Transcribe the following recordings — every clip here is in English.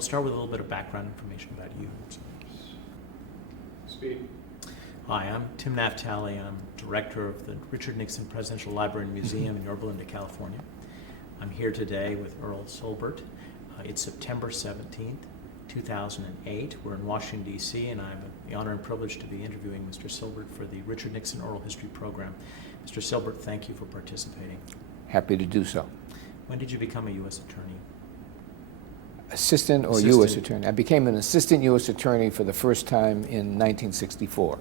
we'll start with a little bit of background information about you. Speed. Hi, I'm Tim Naftali. I'm director of the Richard Nixon Presidential Library and Museum in Yorba Linda, California. I'm here today with Earl Silbert. It's September 17th, 2008. We're in Washington, D.C., and I have the honor and privilege to be interviewing Mr. Silbert for the Richard Nixon Oral History Program. Mr. Silbert, thank you for participating. Happy to do so. When did you become a U.S. attorney? Assistant or U.S. attorney? I became an assistant U.S. attorney for the first time in 1964.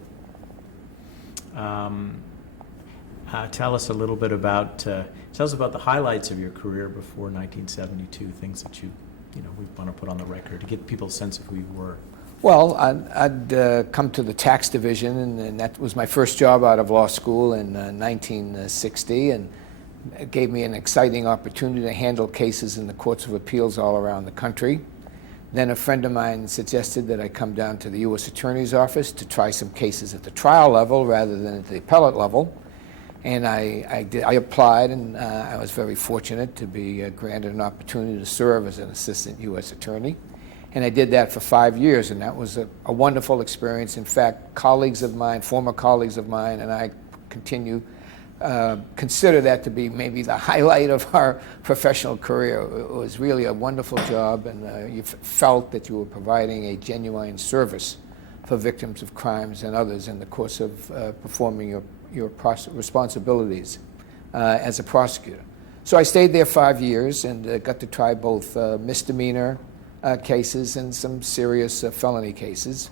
Tell us a little bit about, tell us about the highlights of your career before 1972, things that we want to put on the record to give people a sense of who you were. Well, I'd come to the tax division, and that was my first job out of law school in 1960, and it gave me an exciting opportunity to handle cases in the courts of appeals all around the country. Then a friend of mine suggested that I come down to the U.S. Attorney's Office to try some cases at the trial level rather than at the appellate level. And I applied, and I was very fortunate to be granted an opportunity to serve as an assistant U.S. attorney. And I did that for 5 years, and that was a wonderful experience. In fact, colleagues of mine, former colleagues of mine, and I consider that to be maybe the highlight of our professional career. It was really a wonderful job, and you felt that you were providing a genuine service for victims of crimes and others in the course of performing your responsibilities as a prosecutor. So I stayed there 5 years and got to try both misdemeanor cases and some serious felony cases.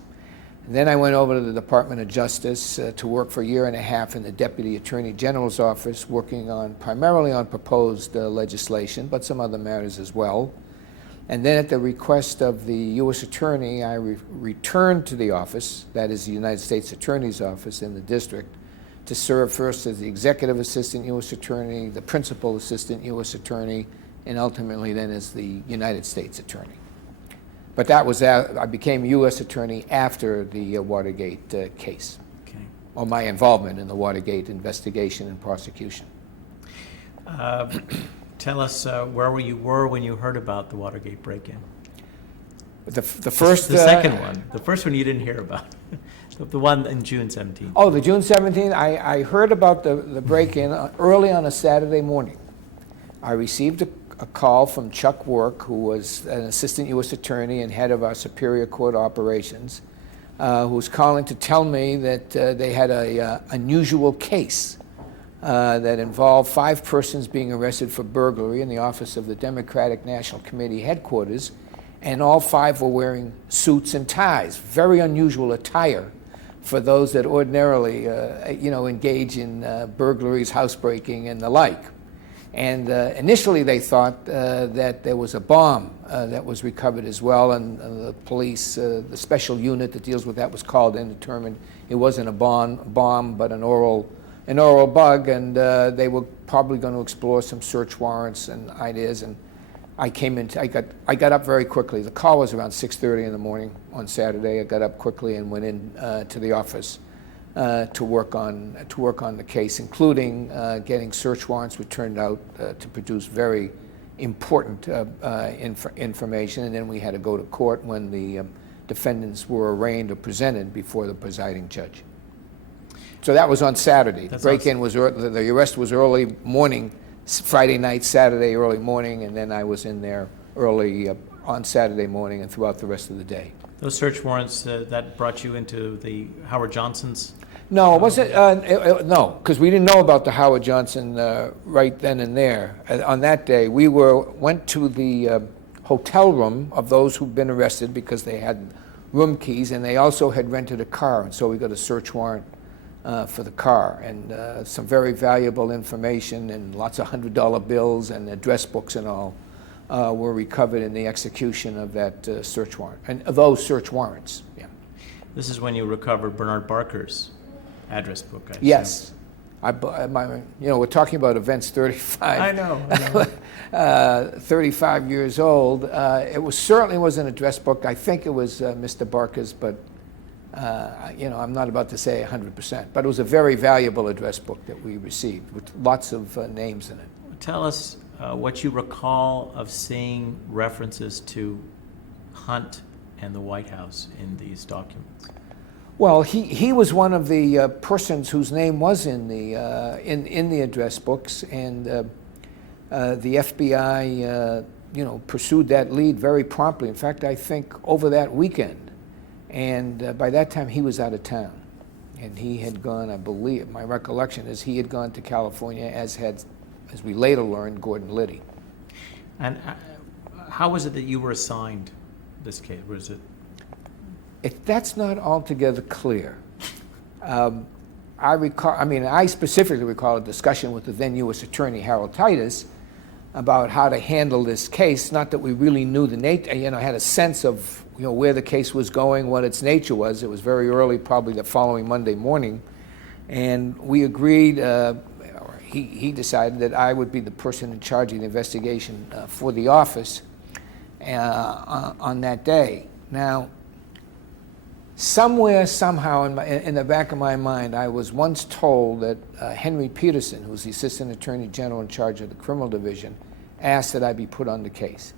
And then I went over to the Department of Justice to work for a year and a half in the Deputy Attorney General's office, working primarily on proposed legislation, but some other matters as well. And then at the request of the U.S. Attorney, I returned to the office, that is the United States Attorney's Office in the district, to serve first as the Executive Assistant U.S. Attorney, the Principal Assistant U.S. Attorney, and ultimately then as the United States Attorney. But that was I became U.S. Attorney after the Watergate case, Okay. or my involvement in the Watergate investigation and prosecution. Tell us where you were when you heard about the Watergate break-in. The first... The second one. The first one you didn't hear about. The one in June 17th. Oh, the June 17th? I heard about the break-in early on a Saturday morning. I received a call from Chuck Work, who was an assistant U.S. attorney and head of our Superior Court operations, who was calling to tell me that they had a unusual case that involved 5 persons being arrested for burglary in the office of the Democratic National Committee headquarters, and all 5 were wearing suits and ties, very unusual attire for those that ordinarily engage in burglaries, housebreaking, and the like. And initially they thought that there was a bomb that was recovered as well, and the police, the special unit that deals with that was called in, determined it wasn't a bomb but an oral bug, and they were probably going to explore some search warrants and ideas. And I got up very quickly. The call was around 6:30 in the morning on Saturday. I got up quickly and went in to the office to work on the case, including getting search warrants, which turned out to produce very important information. And then we had to go to court when the defendants were arraigned or presented before the presiding judge. So that was on Saturday. The break-in was the arrest was early morning, Friday night, Saturday early morning, and then I was in there early on Saturday morning and throughout the rest of the day. Those search warrants that brought you into the Howard Johnson's? No, it wasn't. No, because we didn't know about the Howard Johnson right then and there. On that day, we went to the hotel room of those who'd been arrested because they had room keys, and they also had rented a car, and so we got a search warrant for the car, and some very valuable information and lots of $100 bills and address books and all were recovered in the execution of that search warrant, and those search warrants. Yeah. This is when you recovered Bernard Barker's address book, I assume. Yes. We're talking about events 35. I know. 35 years old. It certainly was an address book. I think it was Mr. Barker's, but I'm not about to say 100%. But it was a very valuable address book that we received with lots of names in it. Tell us what you recall of seeing references to Hunt and the White House in these documents? Well, he was one of the persons whose name was in the address books, and the FBI, pursued that lead very promptly. In fact, I think over that weekend, and by that time he was out of town, and he had gone. I believe my recollection is he had gone to California, as we later learned, Gordon Liddy. And how was it that you were assigned this case? Was it? That's not altogether clear. I recall. I mean, I specifically recall a discussion with the then U.S. Attorney Harold Titus about how to handle this case. Not that we really knew the nature. Had a sense of where the case was going, what its nature was. It was very early, probably the following Monday morning, and we agreed. He decided that I would be the person in charge of the investigation for the office on that day. Now, somewhere, somehow, in the back of my mind, I was once told that Henry Peterson, who was the Assistant Attorney General in charge of the Criminal Division, asked that I be put on the case.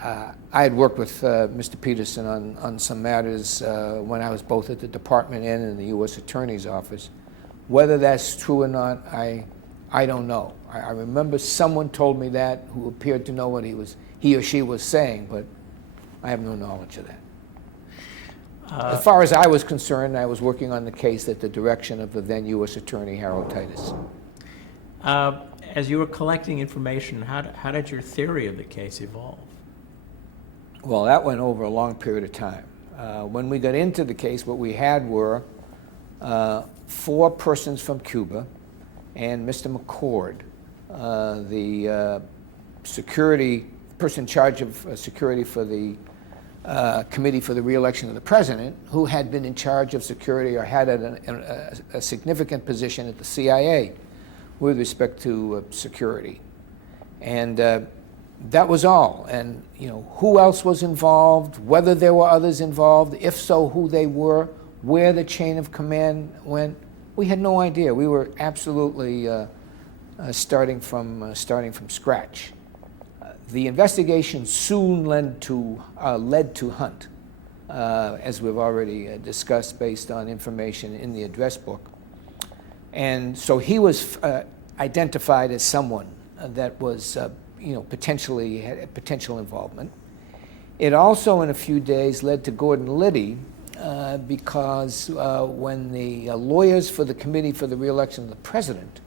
I had worked with Mr. Peterson on some matters when I was both at the department and in the U.S. Attorney's office. Whether that's true or not, I don't know. I remember someone told me that who appeared to know what he or she was saying, but I have no knowledge of that. As far as I was concerned, I was working on the case at the direction of the then U.S. Attorney Harold Titus. As you were collecting information, how did your theory of the case evolve? Well, that went over a long period of time. When we got into the case, what we had were 4 persons from Cuba and Mr. McCord, the security person in charge of security for the Committee for the Re-election of the President, who had been in charge of security or had a significant position at the CIA with respect to security. And that was all. And who else was involved, whether there were others involved, if so, who they were, where the chain of command went, we had no idea. We were absolutely starting from scratch. The investigation soon led to Hunt, as we've already discussed based on information in the address book. And so he was identified as someone that was, potentially had potential involvement. It also, in a few days, led to Gordon Liddy, because when the lawyers for the Committee for the Re-election of the President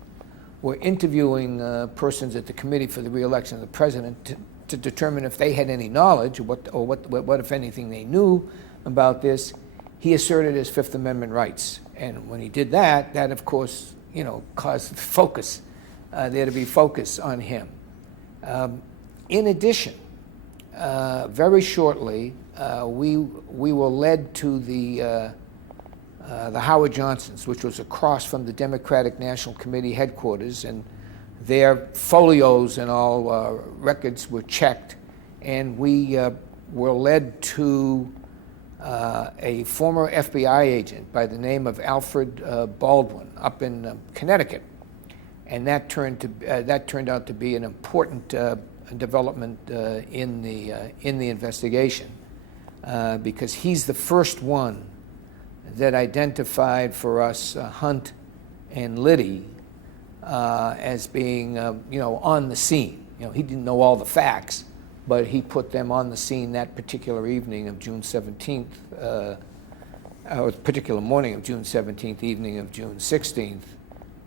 were interviewing persons at the Committee for the Re-election of the President to determine if they had any knowledge or what, if anything, they knew about this, he asserted his Fifth Amendment rights. And when he did that, of course, caused focus, there to be focus on him. In addition, very shortly, we were led to the Howard Johnsons, which was across from the Democratic National Committee headquarters, and their folios and all records were checked, and we were led to a former FBI agent by the name of Alfred Baldwin up in Connecticut, and that turned out to be an important development in the investigation, because he's the first one that identified for us Hunt and Liddy as being, on the scene. He didn't know all the facts, but he put them on the scene that particular evening of June 17th, or particular morning of June 17th, evening of June 16th,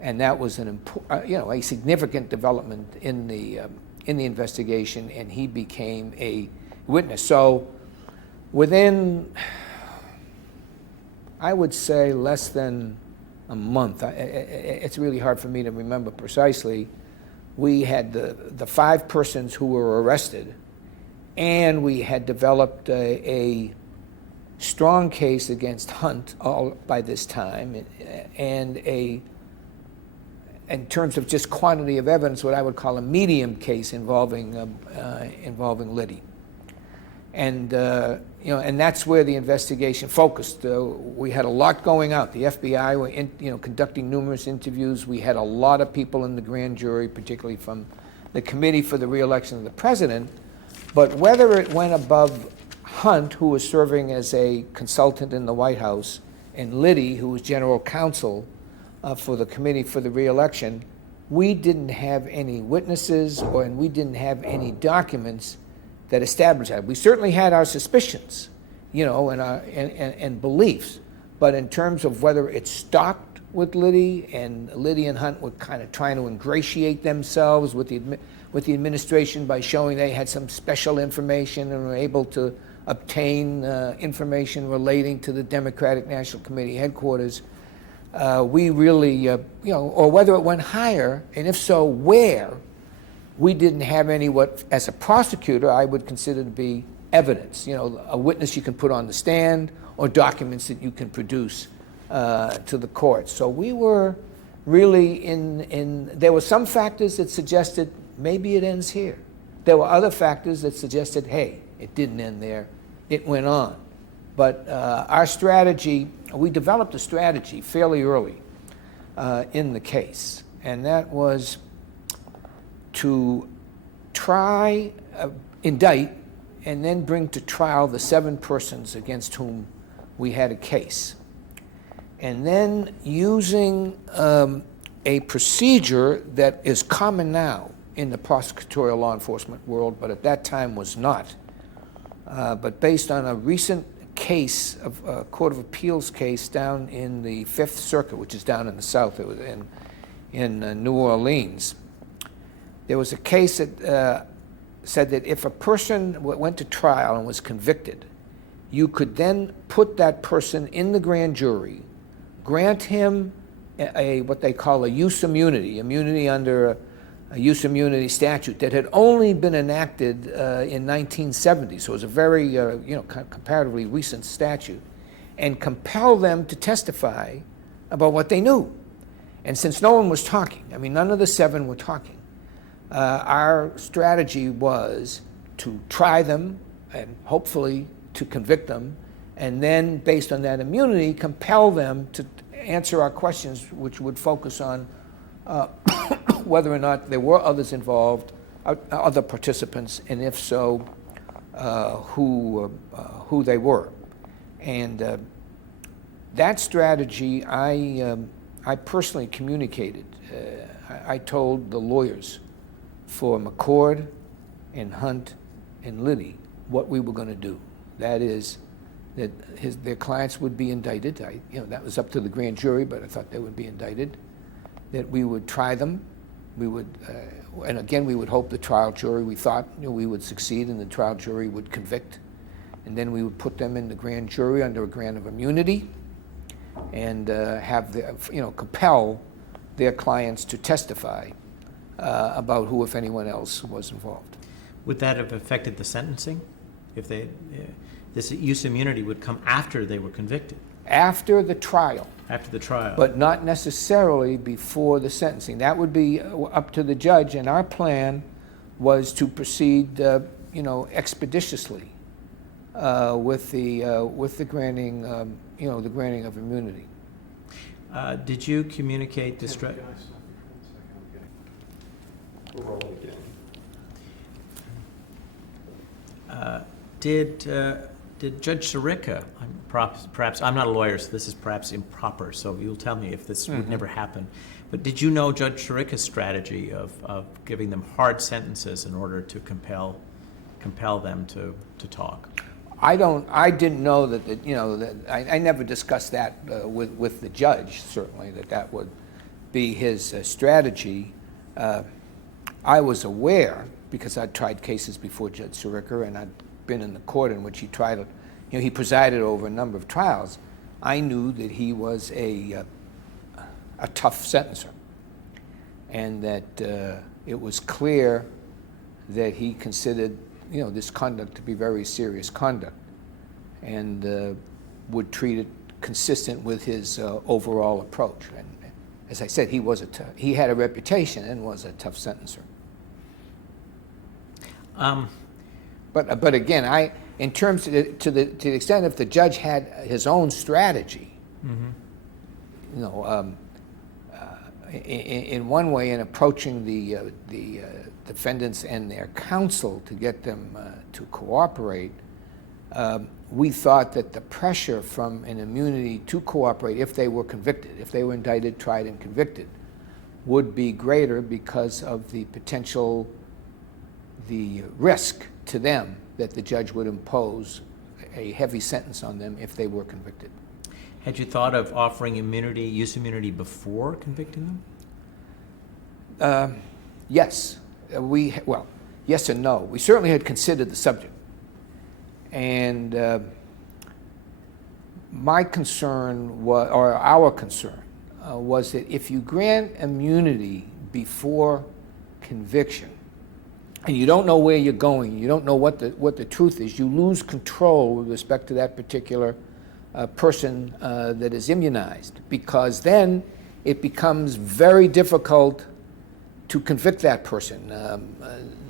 and that was a significant development in the investigation, and he became a witness. So, within, I would say, less than a month. It's really hard for me to remember precisely. We had the 5 persons who were arrested, and we had developed a strong case against Hunt by this time, and in terms of just quantity of evidence, what I would call a medium case involving Liddy. And and that's where the investigation focused. We had a lot going out. The FBI were conducting numerous interviews. We had a lot of people in the grand jury, particularly from the Committee for the Re-election of the President. But whether it went above Hunt, who was serving as a consultant in the White House, and Liddy, who was general counsel for the committee for the re-election, we didn't have any witnesses and we didn't have any documents that established that. We certainly had our suspicions, and beliefs, but in terms of whether it stopped with Liddy and Hunt were kind of trying to ingratiate themselves with the administration by showing they had some special information and were able to obtain information relating to the Democratic National Committee headquarters, we really, or whether it went higher, and if so, where, we didn't have any what, as a prosecutor, I would consider to be evidence, a witness you can put on the stand or documents that you can produce to the court. So we were really there were some factors that suggested maybe it ends here. There were other factors that suggested, hey, it didn't end there, it went on. But our strategy, we developed a strategy fairly early in the case, and that was to try, indict, and then bring to trial the 7 persons against whom we had a case. And then using a procedure that is common now in the prosecutorial law enforcement world, but at that time was not, but based on a recent case of a Court of Appeals case down in the Fifth Circuit, which is down in the South, it was in New Orleans. There was a case that said that if a person went to trial and was convicted, you could then put that person in the grand jury, grant him what they call a use immunity under a use immunity statute that had only been enacted in 1970, so it was a very comparatively recent statute, and compel them to testify about what they knew. And since no one was talking, none of the 7 were talking, our strategy was to try them and hopefully to convict them, and then based on that immunity, compel them to answer our questions, which would focus on whether or not there were others involved, other participants, and if so, who they were. And that strategy, I personally communicated. I told the lawyers for McCord and Hunt and Liddy what we were going to do. That is, that their clients would be indicted. That was up to the grand jury, but I thought they would be indicted. That we would try them. We would, and again, we would hope the trial jury, we thought we would succeed and the trial jury would convict. And then we would put them in the grand jury under a grant of immunity and compel their clients to testify about who, if anyone else, was involved. Would that have affected the sentencing? If this use immunity would come after they were convicted? After the trial. After the trial. But not necessarily before the sentencing. That would be up to the judge, and our plan was to proceed, expeditiously with the granting, the granting of immunity. Did you communicate the Did Judge Sirica, perhaps I'm not a lawyer, so this is perhaps improper, so you'll tell me if this would never happen, but did you know Judge Sirica's strategy of giving them hard sentences in order to compel them to talk? I didn't know that I never discussed that with the judge, certainly, that would be his strategy. I was aware, because I'd tried cases before Judge Sirica, and I'd been in the court in which he tried, he presided over a number of trials. I knew that he was a tough sentencer, and that it was clear that he considered this conduct to be very serious conduct, and would treat it consistent with his overall approach. And as I said, he had a reputation and was a tough sentencer. But again, in terms of to the extent if the judge had his own strategy, in one way in approaching the defendants and their counsel to get them to cooperate, we thought that the pressure from an immunity to cooperate if they were convicted, if they were indicted, tried, and convicted, would be greater because of the potential, the risk to them that the judge would impose a heavy sentence on them if they were convicted. Had you thought of offering immunity, use immunity before convicting them? Yes. Well, yes and no. We certainly had considered the subject. And my concern was, or our concern, was that if you grant immunity before conviction, and you don't know where you're going, you don't know what the truth is, you lose control with respect to that particular person that is immunized, because then it becomes very difficult to convict that person.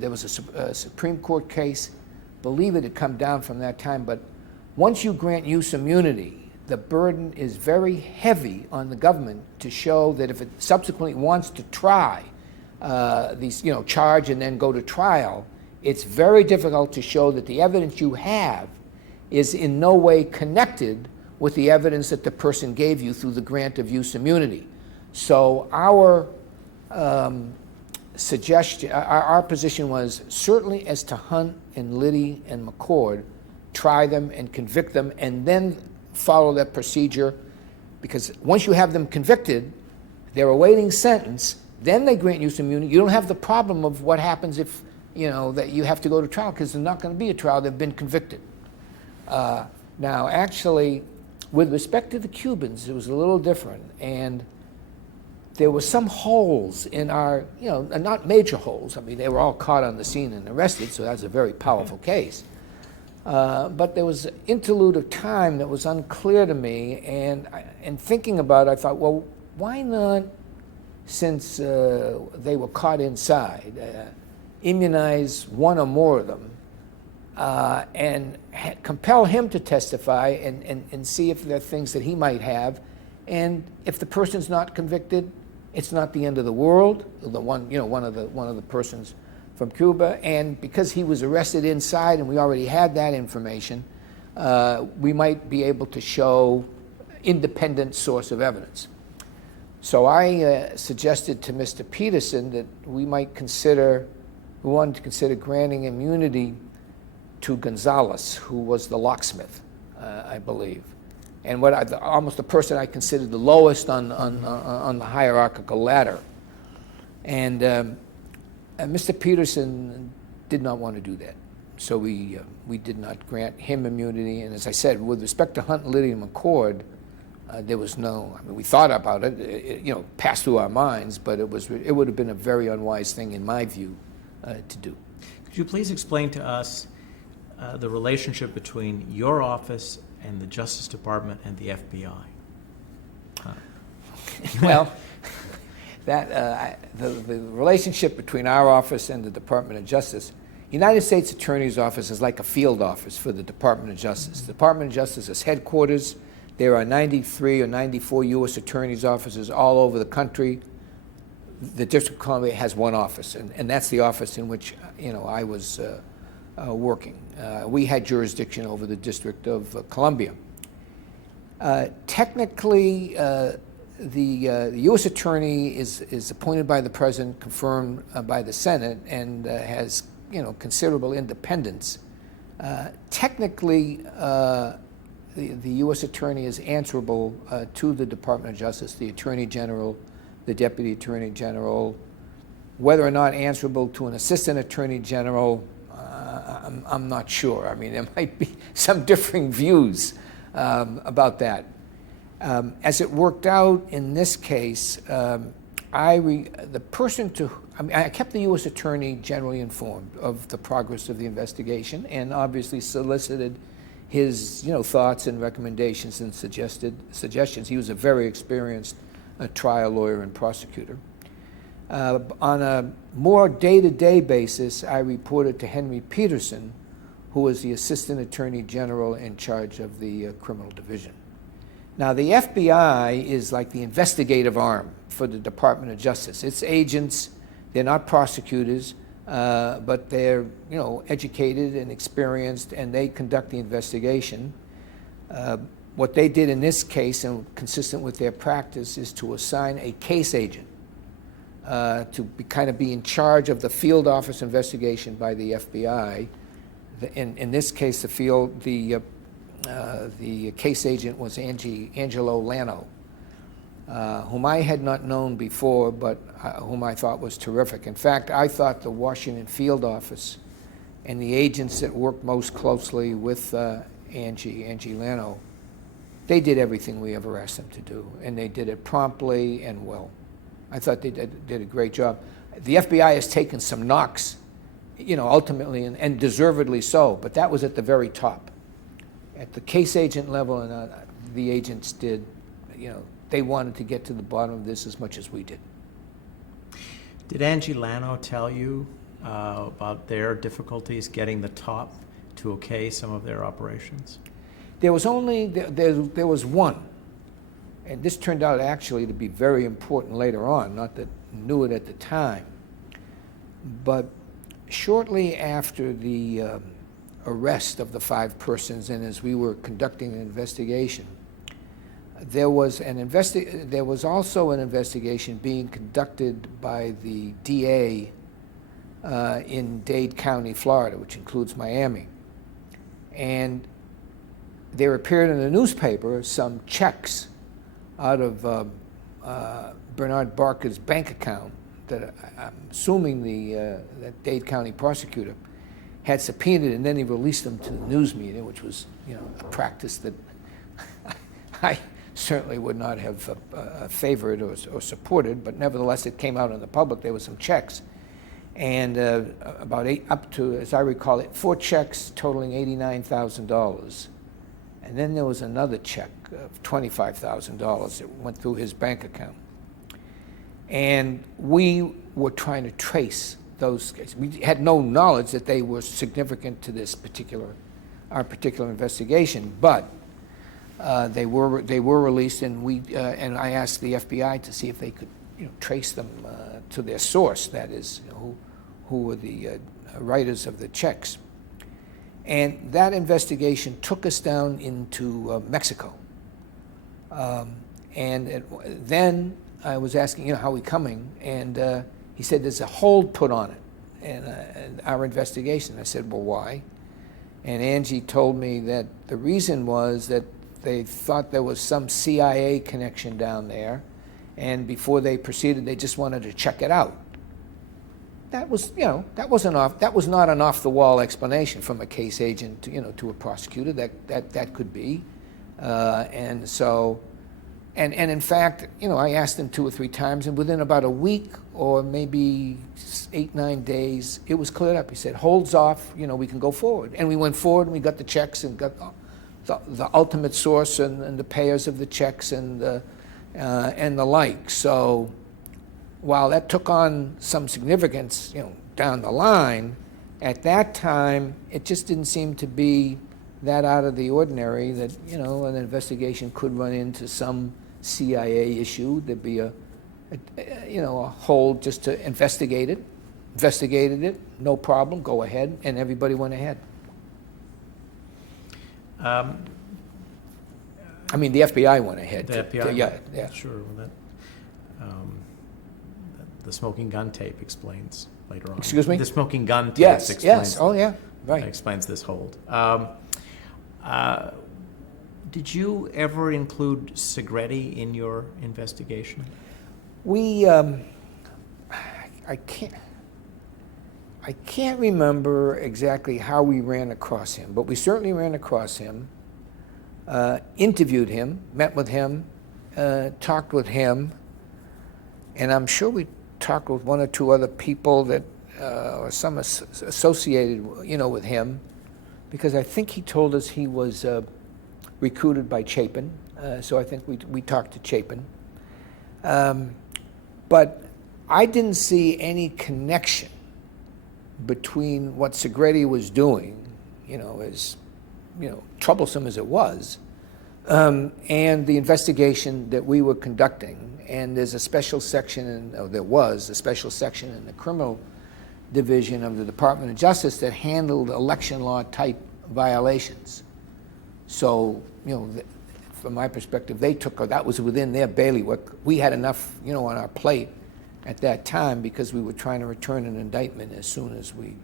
There was a Supreme Court case, believe it had come down from that time, but once you grant use immunity, the burden is very heavy on the government to show that if it subsequently wants to try these, charge and then go to trial, it's very difficult to show that the evidence you have is in no way connected with the evidence that the person gave you through the grant of use immunity. So our suggestion, our position was certainly as to Hunt and Liddy and McCord, try them and convict them and then follow that procedure, because once you have them convicted, they're awaiting sentence, then they grant use immunity. You don't have the problem of what happens if, that you have to go to trial, because there's not going to be a trial. They've been convicted. Now, actually, with respect to the Cubans, it was a little different, and there were some holes in our, not major holes. I mean, they were all caught on the scene and arrested, so that's a very powerful case. But there was an interlude of time that was unclear to me, and thinking about it, I thought, well, why not, since they were caught inside, immunize one or more of them, and compel him to testify and see if there are things that he might have. And if the person's not convicted, it's not the end of the world. One of the persons from Cuba, and because he was arrested inside and we already had that information, we might be able to show independent source of evidence. So I suggested to Mr. Peterson that we wanted to consider granting immunity to Gonzalez, who was the locksmith, I believe, and almost the person I considered the lowest on the hierarchical ladder. And Mr. Peterson did not want to do that, so we did not grant him immunity. And as I said, with respect to Hunt, Liddy, and McCord, there was no. I mean, we thought about it, it passed through our minds, but it would have been a very unwise thing, in my view, to do. Could you please explain to us the relationship between your office and the Justice Department and the FBI? Well, the relationship between our office and the Department of Justice, United States Attorney's Office is like a field office for the Department of Justice. The Department of Justice is headquarters. There are 93 or 94 U.S. Attorney's offices all over the country. The District of Columbia has one office, and that's the office in which I was working. We had jurisdiction over the District of Columbia. Technically, the U.S. Attorney is appointed by the President, confirmed by the Senate, and has considerable independence. Technically, the U.S. Attorney is answerable to the Department of Justice, the Attorney General, the Deputy Attorney General. Whether or not answerable to an Assistant Attorney General, I'm not sure. I mean, there might be some differing views about that. As it worked out in this case, I kept the U.S. Attorney generally informed of the progress of the investigation, and obviously solicited his thoughts and recommendations and suggestions. He was a very experienced trial lawyer and prosecutor. On a more day-to-day basis, I reported to Henry Peterson, who was the Assistant Attorney General in charge of the Criminal Division. Now, the FBI is like the investigative arm for the Department of Justice. Its agents, they're not prosecutors, but they're, educated and experienced, and they conduct the investigation. What they did in this case, and consistent with their practice, is to assign a case agent to be in charge of the field office investigation by the FBI. In this case, the case agent was Angelo Lano, whom I had not known before, but whom I thought was terrific. In fact, I thought the Washington field office and the agents that worked most closely with Angie Lano, they did everything we ever asked them to do, and they did it promptly and well. I thought they did a great job. The FBI has taken some knocks, ultimately, and deservedly so, but that was at the very top. At the case agent level, and the agents did, they wanted to get to the bottom of this as much as we did. Did Angie Lano tell you about their difficulties getting the top to okay some of their operations? There was one, and this turned out actually to be very important later on, not that I knew it at the time, but shortly after the arrest of the 5 persons, and as we were conducting an investigation, there was also an investigation being conducted by the DA in Dade County, Florida, which includes Miami. And there appeared in the newspaper some checks out of Bernard Barker's bank account that I'm assuming that Dade County prosecutor had subpoenaed, and then he released them to the news media, which was, a practice that I certainly would not have favored or supported, but nevertheless it came out in the public. There were some checks, and about 8, up to, as I recall it, 4 checks totaling $89,000. And then there was another check of $25,000 that went through his bank account. And we were trying to trace those cases. We had no knowledge that they were significant to our particular investigation, but they were released, and I asked the FBI to see if they could, trace them to their source. That is, who were the writers of the checks. And that investigation took us down into Mexico. Then I was asking, how are we coming? And he said, there's a hold put on it in our investigation. I said, well, why? And Angie told me that the reason was that they thought there was some CIA connection down there, and before they proceeded, they just wanted to check it out. That was, that was not an off-the-wall explanation from a case agent, to a prosecutor. That could be, and so, and in fact, I asked him 2 or 3 times, and within about a week or maybe 8, 9 days, it was cleared up. He said, "Holds off, we can go forward." And we went forward, and we got the checks and got the ultimate source and the payers of the checks and the like. So, while that took on some significance, down the line, at that time, it just didn't seem to be that out of the ordinary that, an investigation could run into some CIA issue. There'd be a hold just to investigate it. Investigated it, no problem, go ahead, and everybody went ahead. I mean, the FBI went ahead. The FBI? Yeah. Sure. Well, the smoking gun tape explains later on. Excuse me? The smoking gun tape explains. Yes. Oh, yeah. Right. Explains this hold. Did you ever include Segretti in your investigation? We, I can't remember exactly how we ran across him, but we certainly ran across him, interviewed him, met with him, talked with him, and I'm sure we talked with 1 or 2 other people that, or some associated, with him, because I think he told us he was recruited by Chapin, so I think we talked to Chapin. But I didn't see any connection between what Segretti was doing, as troublesome as it was, and the investigation that we were conducting. And there's a special section, there was a special section in the criminal division of the Department of Justice that handled election law type violations. So, from my perspective, they took, that was within their bailiwick. We had enough, on our plate at that time because we were trying to return an indictment as soon as we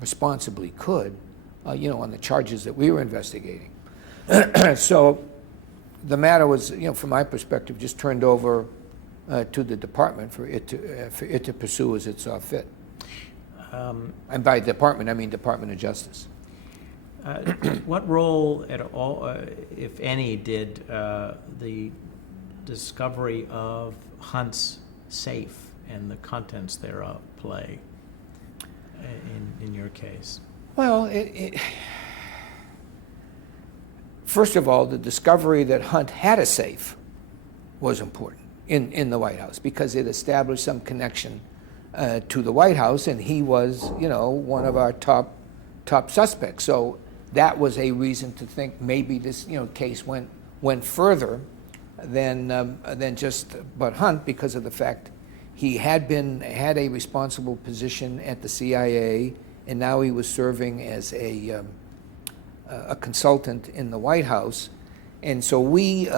responsibly could, on the charges that we were investigating. So the matter was, from my perspective, just turned over to the department for it to pursue as it saw fit. And by department, I mean Department of Justice. What role at all, if any, did the discovery of Hunt's safe and the contents thereof play in your case? Well, first of all, the discovery that Hunt had a safe was important in the White House because it established some connection to the White House, and he was, one of our top suspects. So that was a reason to think maybe this, case went further than just but Hunt, because of the fact he had a responsible position at the CIA, and now he was serving as a consultant in the White House. And so we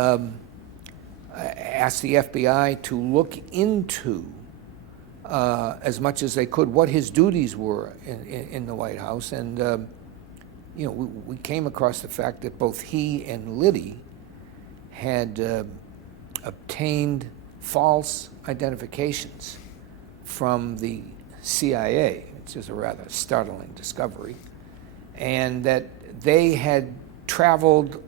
asked the FBI to look into, as much as they could, what his duties were in the White House. And, we came across the fact that both he and Liddy had obtained false identifications from the CIA, which is a rather startling discovery, and that they had traveled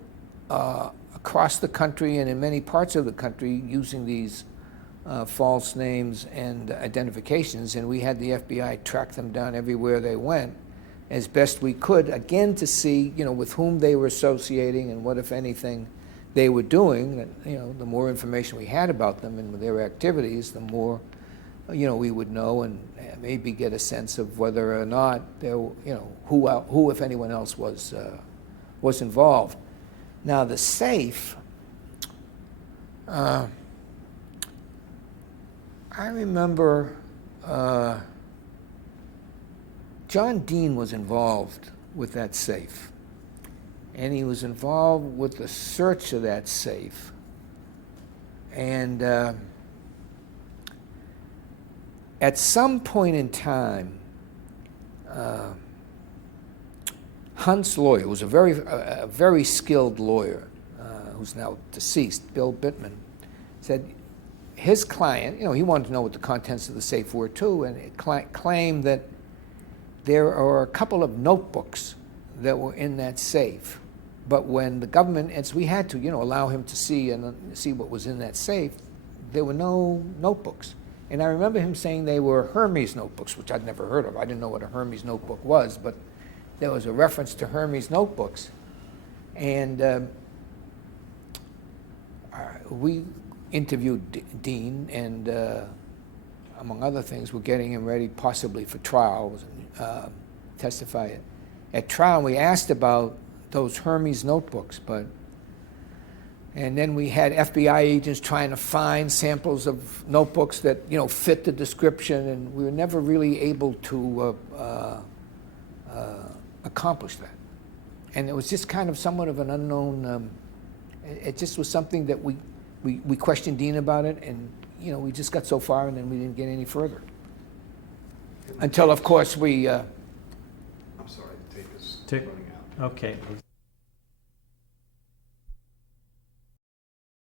across the country and in many parts of the country using these false names and identifications, and we had the FBI track them down everywhere they went as best we could, again to see, with whom they were associating and what, if anything, they were doing. And, the more information we had about them and their activities, the more, we would know and maybe get a sense of whether or not there, who, if anyone else, was involved. Now, the safe, I remember John Dean was involved with that safe, and he was involved with the search of that safe. And at some point in time, Hunt's lawyer, who was a very skilled lawyer, who's now deceased, Bill Bittman, said his client, he wanted to know what the contents of the safe were too, and it claimed that there are a couple of notebooks that were in that safe. But when the government, as we had to, allow him to see what was in that safe, there were no notebooks. And I remember him saying they were Hermes notebooks, which I'd never heard of. I didn't know what a Hermes notebook was, but there was a reference to Hermes notebooks. And we interviewed Dean, and among other things, we're getting him ready possibly for trial, testify at trial. We asked about those Hermes notebooks, and then we had FBI agents trying to find samples of notebooks that fit the description, and we were never really able to accomplish that. And it was just kind of somewhat of an unknown. It just was something that we questioned Dean about it, and we just got so far, and then we didn't get any further. Until, of course, we. I'm sorry, the tape is running out. Okay.